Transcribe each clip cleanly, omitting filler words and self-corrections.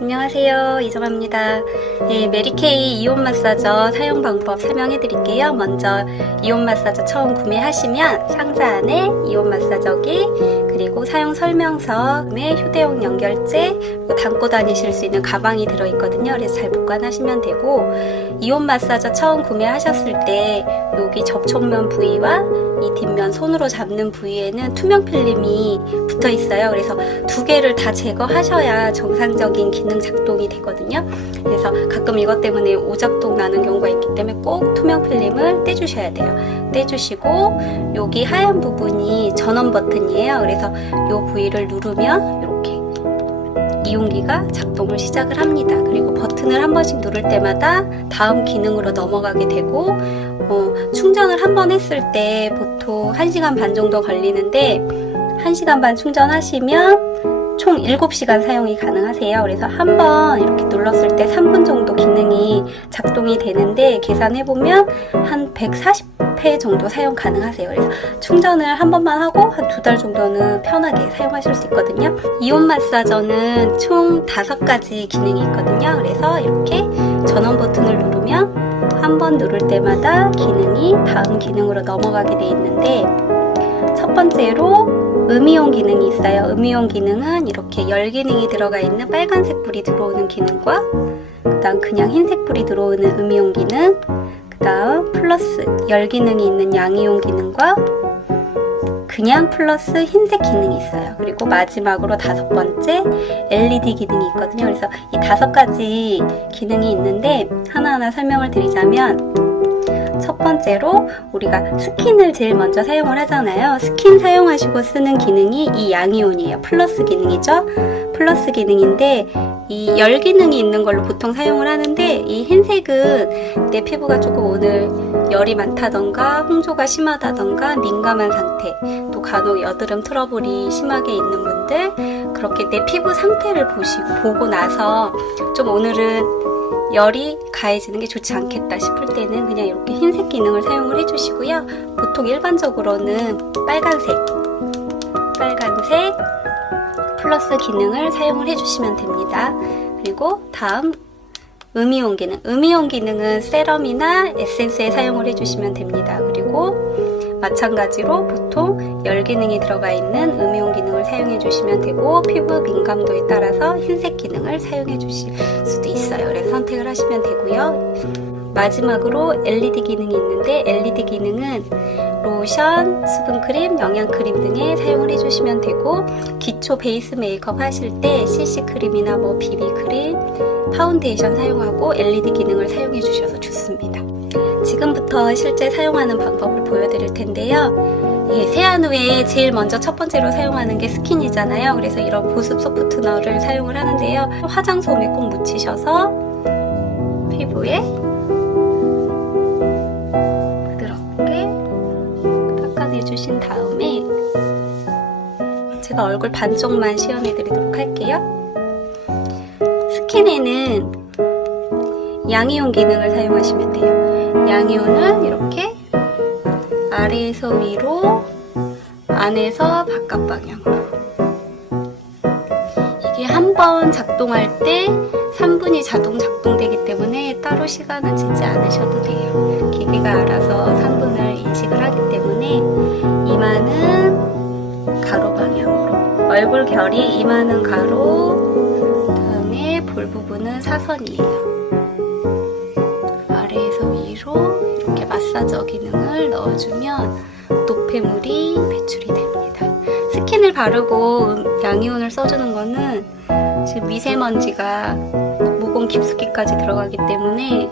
안녕하세요, 이정아입니다. 네, 메리케이 이온 마사저 사용 방법 설명해 드릴게요. 먼저 이온 마사저 처음 구매하시면 상자 안에 이온 마사저기, 그리고 사용 설명서, 휴대용 연결제, 그리고 담고 다니실 수 있는 가방이 들어있거든요. 그래서 잘 보관하시면 되고, 이온 마사저 처음 구매하셨을 때 여기 접촉면 부위와 이 뒷면 손으로 잡는 부위에는 투명 필름이 붙어 있어요. 그래서 두 개를 다 제거하셔야 정상적인 기능 작동이 되거든요. 그래서 가끔 이것 때문에 오작동 나는 경우가 있기 때문에 꼭 투명 필름을 떼주셔야 돼요. 떼주시고 여기 하얀 부분이 전원 버튼이에요. 그래서 이 부위를 누르면 이렇게 이온기가 작동을 시작을 합니다. 그리고 버튼을 한 번씩 누를 때마다 다음 기능으로 넘어가게 되고, 충전을 한 번 했을 때 보통 1시간 반 정도 걸리는데 1시간 반 충전하시면 총 7시간 사용이 가능하세요. 그래서 한 번 이렇게 눌렀을 때 3분 정도 기능이 작동이 되는데 계산해보면 한 140회 정도 사용 가능하세요. 그래서 충전을 한 번만 하고 한 2달 정도는 편하게 사용하실 수 있거든요. 이온 마사저는 총 5가지 기능이 있거든요. 그래서 이렇게 전원 버튼을 누르면 한 번 누를 때마다 기능이 다음 기능으로 넘어가게 돼 있는데, 첫 번째로 음이온 기능이 있어요. 음이온 기능은 이렇게 열 기능이 들어가 있는 빨간색 불이 들어오는 기능과, 그 다음 그냥 흰색 불이 들어오는 음이온 기능, 그 다음 플러스 열 기능이 있는 양이온 기능과 그냥 플러스 흰색 기능이 있어요. 그리고 마지막으로 5번째 LED 기능이 있거든요. 그래서 이 5가지 기능이 있는데 하나하나 설명을 드리자면, 첫 번째로 우리가 스킨을 제일 먼저 사용을 하잖아요. 스킨 사용하시고 쓰는 기능이 이 양이온이에요. 플러스 기능이죠. 플러스 기능인데 이 열 기능이 있는 걸로 보통 사용을 하는데, 이 흰색은 내 피부가 조금 오늘 열이 많다던가 홍조가 심하다던가 민감한 상태, 또 간혹 여드름 트러블이 심하게 있는 분들, 그렇게 내 피부 상태를 보고 나서 좀 오늘은 열이 가해지는 게 좋지 않겠다 싶을 때는 그냥 이렇게 흰색 기능을 사용을 해주시고요. 보통 일반적으로는 빨간색 플러스 기능을 사용을 해주시면 됩니다. 그리고 다음 음이온 기능. 음이온 기능은 세럼이나 에센스에 사용을 해주시면 됩니다. 그리고 마찬가지로 보통 열 기능이 들어가 있는 음이온 기능을 사용해 주시면 되고, 피부 민감도에 따라서 흰색 기능을 사용해 주실 수도 있어요. 그래서 선택을 하시면 되고요. 마지막으로 LED 기능이 있는데, LED 기능은 로션, 수분크림, 영양크림 등에 사용을 해주시면 되고, 기초 베이스 메이크업 하실 때 CC크림이나 비비크림, 파운데이션 사용하고 LED 기능을 사용해 주셔서 좋습니다. 지금부터 실제 사용하는 방법을 보여드릴 텐데요. 세안 후에 제일 먼저 첫 번째로 사용하는 게 스킨이잖아요. 그래서 이런 보습 소프트너를 사용을 하는데요. 화장솜에 꼭 묻히셔서 피부에 부드럽게 닦아내주신 다음에 제가 얼굴 반쪽만 시연해드리도록 할게요. 스킨에는 양이온 기능을 사용하시면 돼요. 양이온은 이렇게 아래에서 위로, 안에서 바깥 방향으로. 이게 한 번 작동할 때 3분이 자동 작동되기 때문에 따로 시간은 재지 않으셔도 돼요. 기계가 알아서 3분을 인식을 하기 때문에 이마는 가로 방향으로, 얼굴 결이 이마는 가로, 그다음에 볼 부분은 사선이에요. 아래에서 위로 이렇게 마사저 기능을 넣어주면 노폐물이 배출이 됩니다. 스킨을 바르고 양이온을 써주는 거는 지금 미세먼지가 모공 깊숙이까지 들어가기 때문에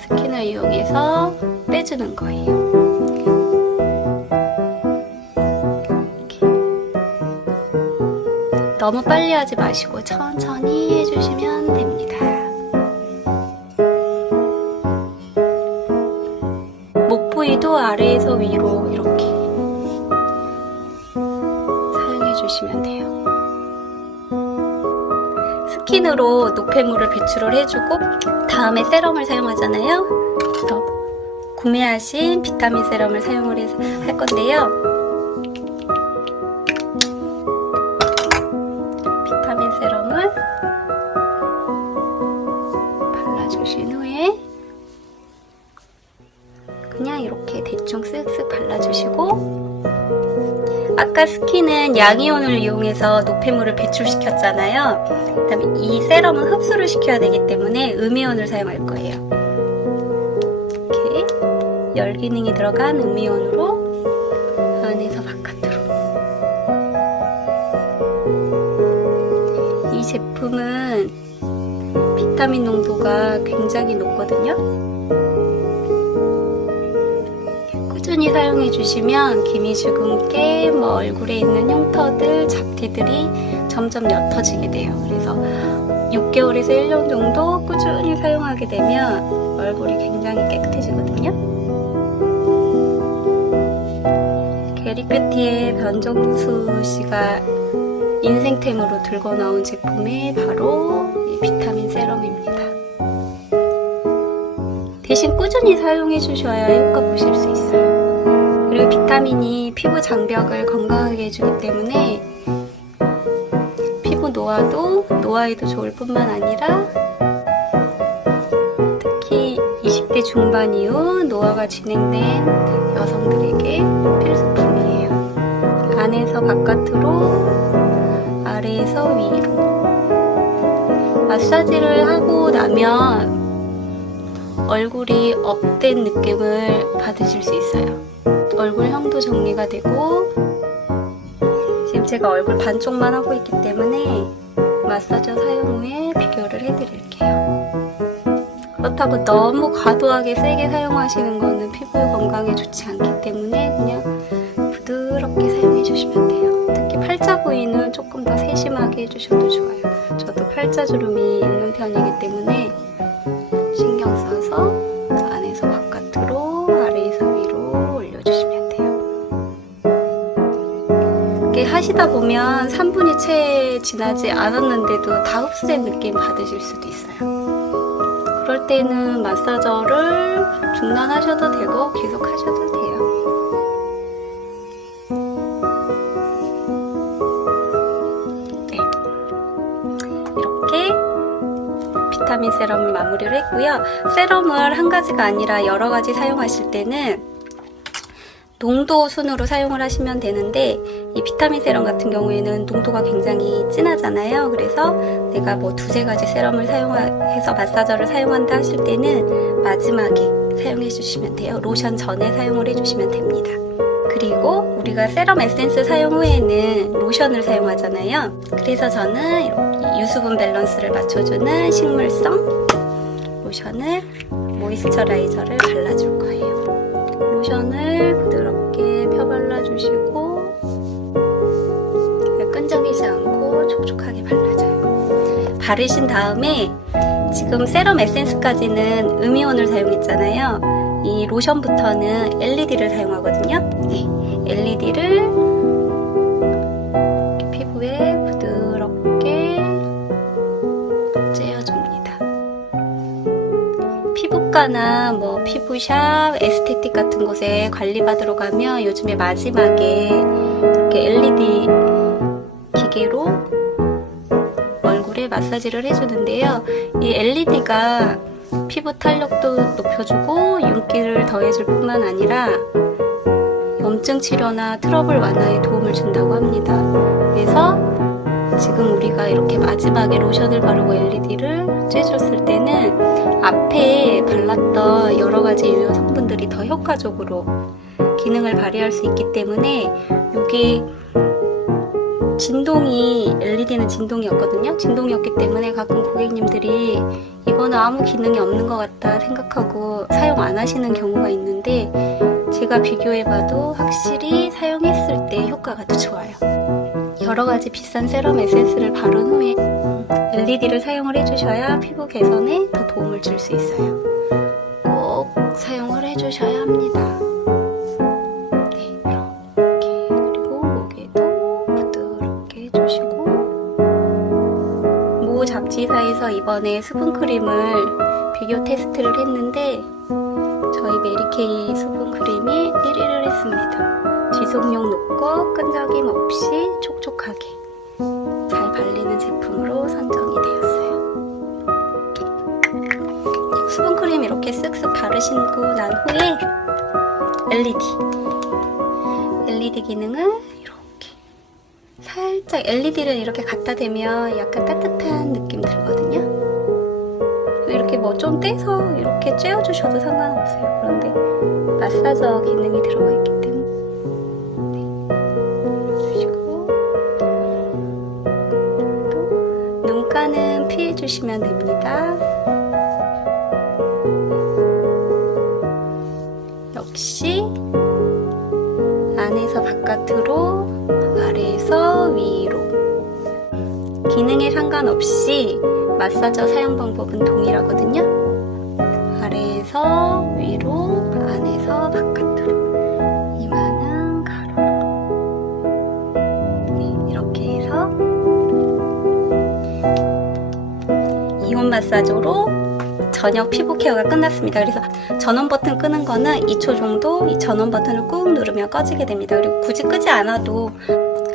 스킨을 이용해서 빼주는 거예요. 이렇게. 너무 빨리 하지 마시고 천천히 해주시면 됩니다. 목 부위도 아래에서 위로 이렇게 사용해 주시면 돼요. 스킨으로 노폐물을 배출을 해주고, 다음에 세럼을 사용하잖아요. 그래서 구매하신 비타민 세럼을 사용을 할 건데요. 비타민 세럼을 아까 스킨은 양이온을 이용해서 노폐물을 배출시켰잖아요. 그다음에 이 세럼은 흡수를 시켜야 되기 때문에 음이온을 사용할 거예요. 이렇게 열 기능이 들어간 음이온으로 안에서 바깥으로. 이 제품은 비타민 농도가 굉장히 높거든요. 꾸준히 사용해 주시면 기미 주근깨, 얼굴에 있는 흉터들, 잡티들이 점점 옅어지게 돼요. 그래서 6개월에서 1년 정도 꾸준히 사용하게 되면 얼굴이 굉장히 깨끗해지거든요. 게리뷰티의 변정수 씨가 인생템으로 들고 나온 제품이 바로 이 비타민 세럼입니다. 대신 꾸준히 사용해 주셔야 효과 보실 수 있어요. 그리고 비타민이 피부 장벽을 건강하게 해주기 때문에 피부 노화에도 좋을 뿐만 아니라 특히 20대 중반 이후 노화가 진행된 여성들에게 필수품이에요. 안에서 바깥으로, 아래에서 위로. 마사지를 하고 나면 얼굴이 업된 느낌을 받으실 수 있어요. 얼굴형도 정리가 되고, 지금 제가 얼굴 반쪽만 하고 있기 때문에 마사저 사용 후에 비교를 해드릴게요. 그렇다고 너무 과도하게 세게 사용하시는 거는 피부 건강에 좋지 않기 때문에 그냥 부드럽게 사용해 주시면 돼요. 특히 팔자 부위는 조금 더 세심하게 해주셔도 좋아요. 저도 팔자주름이 있는 편이기 때문에 신경 써서 안에서 바깥으로, 아래에서 위로 올려주시면 돼요. 이렇게 하시다 보면 3분이 채 지나지 않았는데도 다 흡수된 느낌 받으실 수도 있어요. 그럴 때는 마사저를 중단하셔도 되고 계속 하셔도 돼요. 네, 이렇게 비타민 세럼을 마무리를 했고요. 세럼을 한 가지가 아니라 여러 가지 사용하실 때는 농도 순으로 사용을 하시면 되는데, 이 비타민 세럼 같은 경우에는 농도가 굉장히 진하잖아요. 그래서 내가 두세 가지 세럼을 사용해서 마사저를 사용한다 하실 때는 마지막에 사용해 주시면 돼요. 로션 전에 사용을 해주시면 됩니다. 그리고 우리가 세럼 에센스 사용 후에는 로션을 사용하잖아요. 그래서 저는 이렇게 유수분 밸런스를 맞춰주는 식물성 로션을, 모이스처라이저를 발라줄 거예요. 로션을 부드럽게 펴발라주시고 끈적이지 않고 촉촉하게 발라줘요. 바르신 다음에 지금 세럼 에센스까지는 음이온을 사용했잖아요. 이 로션부터는 LED를 사용하거든요. 네, LED를 피부에 부드럽게 쬐어줍니다. 피부과나 피부샵, 에스테틱 같은 곳에 관리받으러 가면 요즘에 마지막에 이렇게 LED 기계로 얼굴에 마사지를 해주는데요. 이 LED가 피부 탄력도 높여주고 윤기를 더해줄 뿐만 아니라 염증 치료나 트러블 완화에 도움을 준다고 합니다. 그래서 지금 우리가 이렇게 마지막에 로션을 바르고 LED를 쬐줬을 때는 앞에 발랐던 여러 가지 유효 성분들이 더 효과적으로 기능을 발휘할 수 있기 때문에, 이게 진동이, LED는 진동이 없거든요. 진동이 없기 때문에 가끔 고객님들이 이거는 아무 기능이 없는 것 같다 생각하고 사용 안 하시는 경우가 있는데, 제가 비교해봐도 확실히 사용했을 때 효과가 더 좋아요. 여러가지 비싼 세럼 에센스를 바른 후에 LED를 사용을 해주셔야 피부 개선에 더 도움을 줄 수 있어요. 꼭 사용을 해주셔야 합니다. 네, 이렇게. 그리고 목에도 부드럽게 해주시고, 모 잡지사에서 이번에 수분크림을 비교 테스트를 했는데 저희 메리케이 수분크림이 1위를 했습니다. 지속력 높고 끈적임 없이 촉촉하게 잘 발리는 제품으로 선정이 되었어요. 수분크림 이렇게 쓱쓱 바르시고 난 후에 LED 기능을 이렇게 살짝 LED를 이렇게 갖다 대면 약간 따뜻한 느낌 들거든요. 이렇게 뭐 좀 떼서 이렇게 쬐어주셔도 상관없어요. 그런데 마사저 기능이 들어가 있기 때문에 주시고 눈가는 피해주시면 됩니다. 역시 안에서 바깥으로, 아래에서 위로. 기능에 상관없이 마사저 사용 방법은 동일하거든요. 아래에서 위로, 안에서 바깥으로. 이마는 가로로. 네, 이렇게 해서 이온 마사저로 저녁 피부 케어가 끝났습니다. 그래서 전원 버튼 끄는 거는 2초 정도 이 전원 버튼을 꾹 누르면 꺼지게 됩니다. 그리고 굳이 끄지 않아도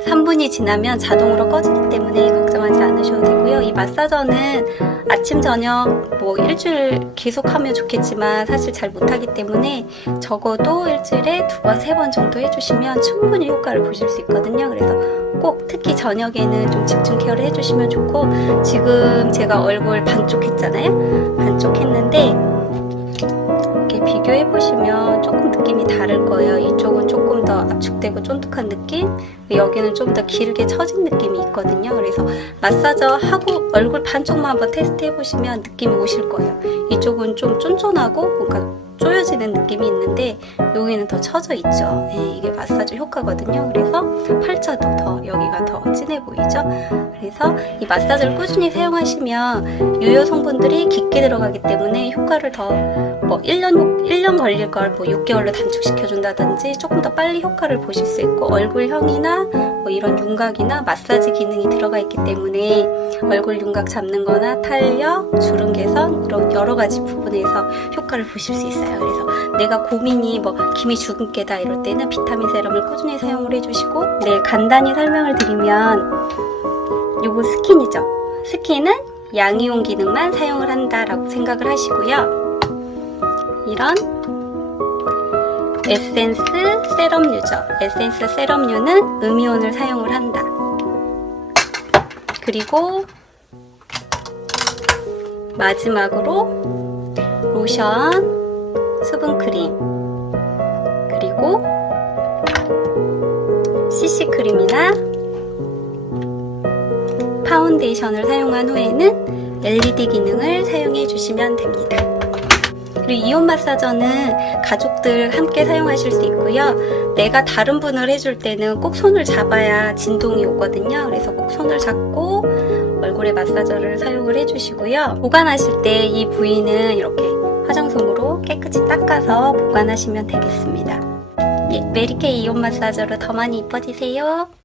3분이 지나면 자동으로 꺼지기 때문에 걱정하지 않으셔도 되고요. 이 마사저는 아침, 저녁 뭐 일주일 계속 하면 좋겠지만 사실 잘 못하기 때문에 적어도 일주일에 2번, 3번 정도 해주시면 충분히 효과를 보실 수 있거든요. 그래서 꼭 특히 저녁에는 좀 집중 케어를 해주시면 좋고, 지금 제가 얼굴 반쪽 했잖아요. 반쪽 했는데 이렇게 비교해 보시면 조금 느낌이 다를 거예요. 이쪽은 조금 더 압축되고 쫀득한 느낌, 여기는 좀 더 길게 처진 느낌이 있거든요. 그래서 마사저 하고 얼굴 반쪽만 한번 테스트 해보시면 느낌이 오실 거예요. 이쪽은 좀 쫀쫀하고 뭔가 조여지는 느낌이 있는데 여기는 더 처져 있죠. 네, 이게 마사지 효과거든요. 그래서 팔자도 더 여기가 더 진해 보이죠. 그래서 이 마사지를 꾸준히 사용하시면 유효 성분들이 깊게 들어가기 때문에 효과를 더 뭐 1년 걸릴 걸 뭐 6개월로 단축시켜 준다든지 조금 더 빨리 효과를 보실 수 있고, 얼굴형이나 뭐 이런 윤곽이나 마사지 기능이 들어가 있기 때문에 얼굴 윤곽 잡는 거나 탄력, 주름 개선 이런 여러 가지 부분에서 효과를 보실 수 있어요. 그래서 내가 고민이 뭐 기미 주근깨다 이럴 때는 비타민 세럼을 꾸준히 사용을 해주시고, 네, 간단히 설명을 드리면 요거 스킨이죠. 스킨은 양이온 기능만 사용을 한다라고 생각을 하시고요. 이런 에센스 세럼유죠. 에센스 세럼유는 음이온을 사용을 한다. 그리고 마지막으로 로션, 수분크림, 그리고 CC크림이나 파운데이션을 사용한 후에는 LED 기능을 사용해 주시면 됩니다. 그리고 이온 마사저는 가족들 함께 사용하실 수 있고요. 내가 다른 분을 해줄 때는 꼭 손을 잡아야 진동이 오거든요. 그래서 꼭 손을 잡고 얼굴에 마사저를 사용을 해주시고요. 보관하실 때 이 부위는 이렇게 화장솜으로 깨끗이 닦아서 보관하시면 되겠습니다. 예, 메리케이 이온 마사저로 더 많이 이뻐지세요.